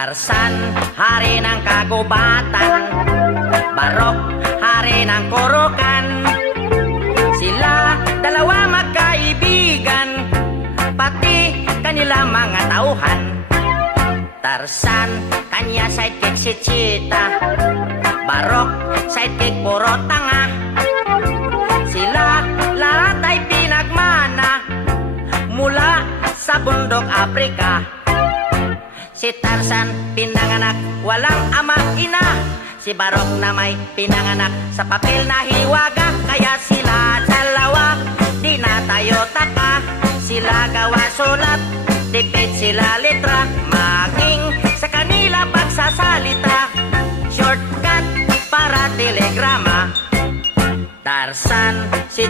Tarzan, hari ng kagubatan. Barok, hari ng kurukan. Sila dalawa magkaibigan, pati kanila mga tauhan. Tarzan, kanya sidekick si Cheetah. Barok, sidekick puro tanga. Sila lahat ay pinagmana mula sa bundok Afrika. Si Tarzan pinanganak walang ama ina. Si Barok na may pinanganak sa papel na hiwaga. Kaya sila dalawa di na tayo taka. Sila gawa sulat, dipit sila letra. Maging sa kanila pagsasalita, shortcut para telegrama. Tarzan,